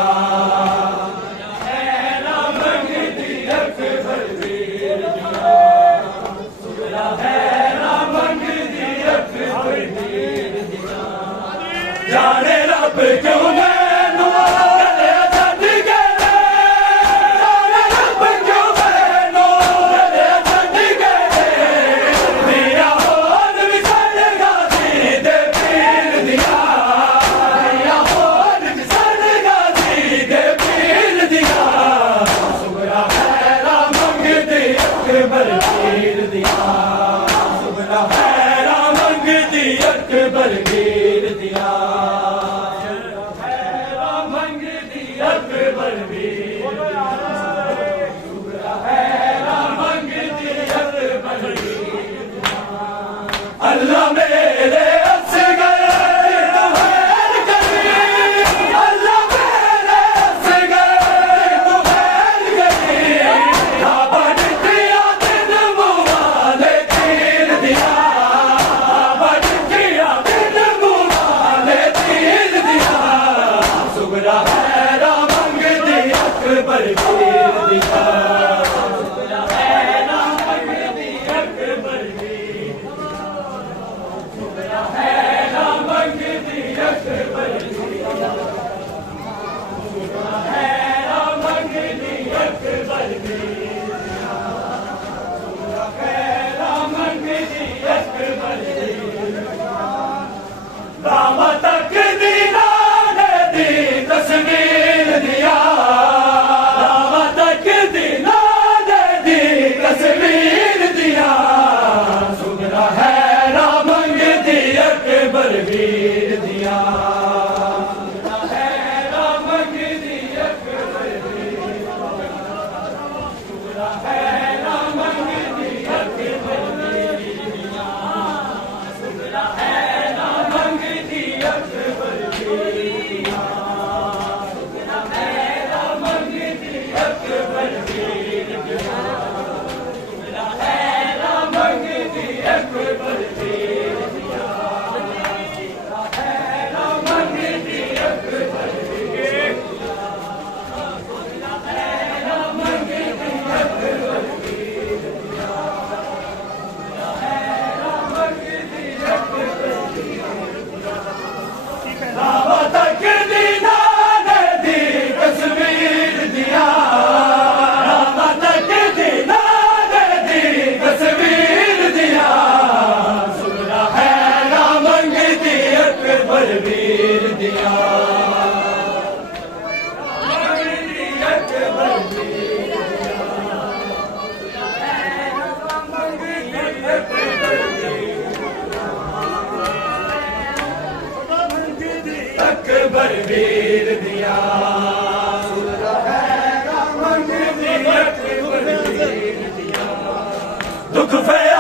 है ना, मंगती अकबर वीर दिया सुगला है ना, मंगती अकबर वीर दिया। जाने रब क्यों मैनू बलबीर दिया दुख फे